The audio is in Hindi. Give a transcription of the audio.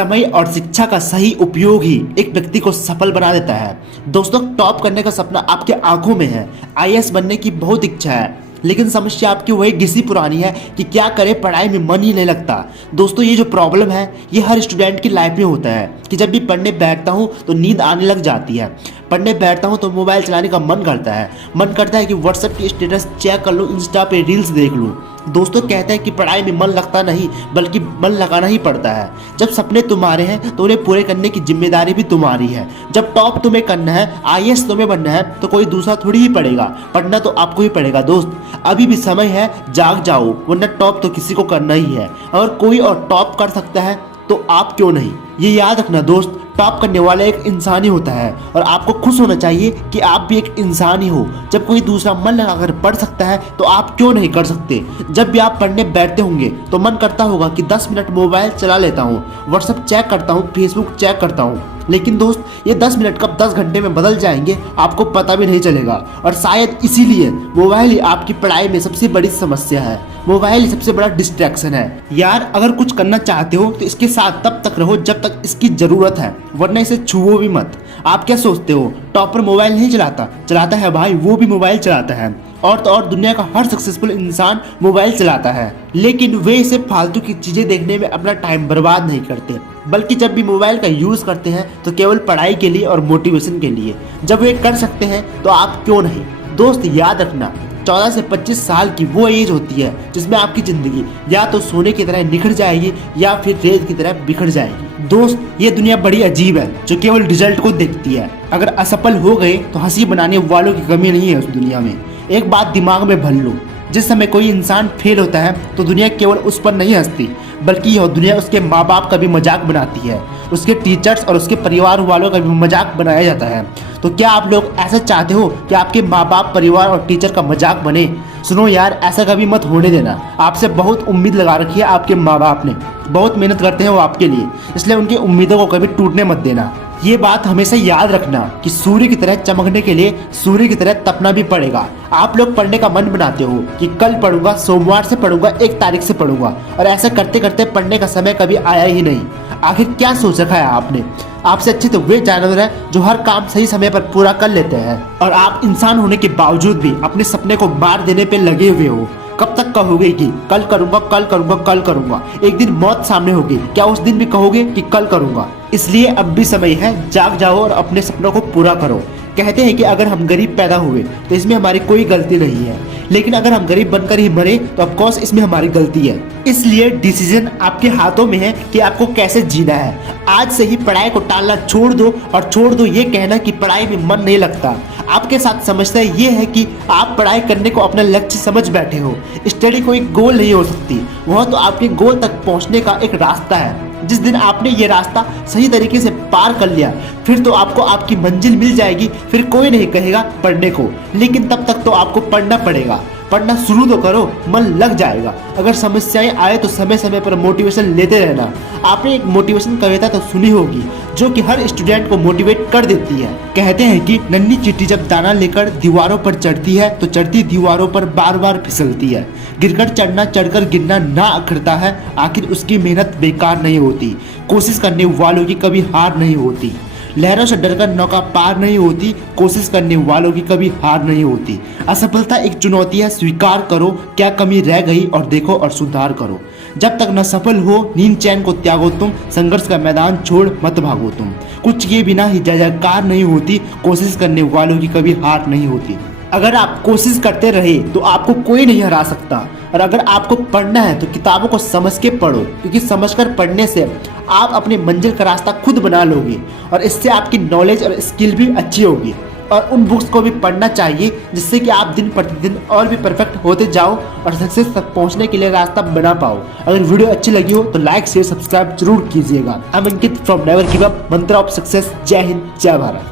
समय और शिक्षा का सही उपयोग ही एक व्यक्ति को सफल बना देता है। दोस्तों, टॉप करने का सपना आपके आंखों में है। आईएएस बनने की बहुत इच्छा है, लेकिन समस्या आपकी वही घिसी पुरानी है कि क्या करें, पढ़ाई में मन ही नहीं लगता। दोस्तों, ये जो प्रॉब्लम है ये हर स्टूडेंट की लाइफ में होता है कि जब भी पढ़ने बैठता हूँ तो नींद आने लग जाती है। पढ़ने बैठता हूँ तो मोबाइल चलाने का मन करता है कि व्हाट्सएप की स्टेटस चेक कर लूँ, इंस्टा पे रील्स देख लूँ। दोस्तों, कहते हैं कि पढ़ाई में मन लगता नहीं बल्कि मन लगाना ही पड़ता है। जब सपने तुम्हारे हैं तो उन्हें पूरे करने की जिम्मेदारी भी तुम्हारी है। जब टॉप तुम्हें करना है, आईएएस तुम्हें बनना है, तो कोई दूसरा थोड़ी ही पड़ेगा, पढ़ना तो आपको ही पड़ेगा। दोस्त, अभी भी समय है, जाग जाओ, वरना टॉप तो किसी को करना ही है। अगर कोई और टॉप कर सकता है तो आप क्यों नहीं। ये याद रखना दोस्त, टॉप करने वाला एक इंसान ही होता है और आपको खुश होना चाहिए कि आप भी एक इंसान ही हो। जब कोई दूसरा मन लगाकर पढ़ सकता है तो आप क्यों नहीं कर सकते। जब भी आप पढ़ने बैठते होंगे तो मन करता होगा कि 10 मिनट मोबाइल चला लेता हूँ, व्हाट्सएप चेक करता हूँ, फेसबुक चेक करता हूँ। लेकिन दोस्त, ये 10 मिनट कब 10 घंटे में बदल जाएंगे आपको पता भी नहीं चलेगा। और शायद इसीलिए मोबाइल ही आपकी पढ़ाई में सबसे बड़ी समस्या है। मोबाइल ही सबसे बड़ा डिस्ट्रैक्शन है। यार, अगर कुछ करना चाहते हो तो इसके साथ तब तक रहो जब तक इसकी जरूरत है, वरना इसे छुओ भी मत। आप क्या सोचते हो, टॉपर मोबाइल नहीं चलाता है भाई, वो भी मोबाइल चलाता है। और तो और दुनिया का हर सक्सेसफुल इंसान मोबाइल चलाता है, लेकिन वे इसे फालतू की चीजें देखने में अपना टाइम बर्बाद नहीं करते, बल्कि जब भी मोबाइल का यूज करते हैं तो केवल पढ़ाई के लिए और मोटिवेशन के लिए। जब वे कर सकते हैं तो आप क्यों नहीं। दोस्त, याद रखना, 14 से 25 साल की वो एज होती है जिसमें आपकी जिंदगी या तो सोने की तरह निखर जाएगी या फिर रेत की तरह बिखर जाएगी। दोस्त, ये दुनिया बड़ी अजीब है जो केवल रिजल्ट को देखती है। अगर असफल हो गए तो हंसी बनाने वालों की कमी नहीं है उस दुनिया में। एक बात दिमाग में भर लो, जिस समय कोई इंसान फेल होता है तो दुनिया केवल उस पर नहीं हंसती, बल्कि यह दुनिया उसके माँ बाप का भी मजाक बनाती है, उसके टीचर्स और उसके परिवार वालों का भी मजाक बनाया जाता है। तो क्या आप लोग ऐसा चाहते हो कि आपके माँ बाप, परिवार और टीचर का मजाक बने? सुनो यार, ऐसा कभी मत होने देना। आपसे बहुत उम्मीद लगा रखी है आपके माँ बाप ने, बहुत मेहनत करते हैं वो आपके लिए, इसलिए उनकी उम्मीदों को कभी टूटने मत देना। ये बात हमेशा याद रखना कि सूर्य की तरह चमकने के लिए सूर्य की तरह तपना भी पड़ेगा। आप लोग पढ़ने का मन बनाते हो कि कल पढ़ूंगा, सोमवार से पढ़ूंगा, 1 तारीख से पढ़ूंगा, और ऐसा करते करते पढ़ने का समय कभी आया ही नहीं। आखिर क्या सोच रखा है आपने? आपसे अच्छे तो वे जानवर हैं जो हर काम सही समय पर पूरा कर लेते हैं, और आप इंसान होने के बावजूद भी अपने सपने को मार देने पे लगे हुए हो। कब तक कहोगे कि कल करूंगा, कल करूंगा, कल करूंगा? एक दिन मौत सामने होगी, क्या उस दिन भी कहोगे कि कल करूंगा? इसलिए अब भी समय है, जाग जाओ और अपने सपनों को पूरा करो। कहते हैं कि अगर हम गरीब पैदा हुए तो इसमें हमारी कोई गलती नहीं है, लेकिन अगर हम गरीब बनकर ही मरे तो ऑफ कोर्स इसमें हमारी गलती है। इसलिए डिसीजन आपके हाथों में है कि आपको कैसे जीना है। आज से ही पढ़ाई को टालना छोड़ दो, और छोड़ दो ये कहना कि पढ़ाई में मन नहीं लगता। आपके साथ समस्या ये है कि आप पढ़ाई करने को अपना लक्ष्य समझ बैठे हो। स्टडी कोई गोल नहीं हो सकती, वह तो आपके गोल तक पहुंचने का एक रास्ता है। जिस दिन आपने ये रास्ता सही तरीके से पार कर लिया, फिर तो आपको आपकी मंजिल मिल जाएगी। फिर कोई नहीं कहेगा पढ़ने को, लेकिन तब तक तो आपको पढ़ना पड़ेगा। पढ़ना शुरू तो करो, मन लग जाएगा। अगर समस्याएं आए तो समय समय पर मोटिवेशन लेते रहना। आपने एक मोटिवेशन कविता तो सुनी होगी जो कि हर स्टूडेंट को मोटिवेट कर देती है। कहते हैं कि नन्ही चींटी जब दाना लेकर दीवारों पर चढ़ती है तो चढ़ती दीवारों पर बार बार फिसलती है। गिरकर चढ़ना, चढ़कर गिरना ना अखरता है, आखिर उसकी मेहनत बेकार नहीं होती। कोशिश करने वालों की कभी हार नहीं होती। लहरों से डरकर नौका पार नहीं होती, कोशिश करने वालों की कभी हार नहीं होती। असफलता एक चुनौती है, स्वीकार करो क्या कमी रह गई और देखो और सुधार करो। जब तक न सफल हो नींद चैन को त्यागो तुम, संघर्ष का मैदान छोड़ मत भागो तुम। कुछ किए बिना ही जय जयकार नहीं होती, कोशिश करने वालों की कभी हार नहीं होती। अगर आप कोशिश करते रहे तो आपको कोई नहीं हरा सकता। और अगर आपको पढ़ना है तो किताबों को समझ के पढ़ो, क्योंकि समझकर पढ़ने से आप अपने मंजिल का रास्ता खुद बना लोगे, और इससे आपकी नॉलेज और स्किल भी अच्छी होगी। और उन बुक्स को भी पढ़ना चाहिए जिससे कि आप दिन प्रतिदिन और भी परफेक्ट होते जाओ और सक्सेस तक पहुंचने के लिए रास्ता बना पाओ। अगर वीडियो अच्छी लगी हो तो लाइक शेयर सब्सक्राइब जरूर कीजिएगा। I am Ankit from never give up, मंत्र ऑफ सक्सेस। जय हिंद, जय भारत।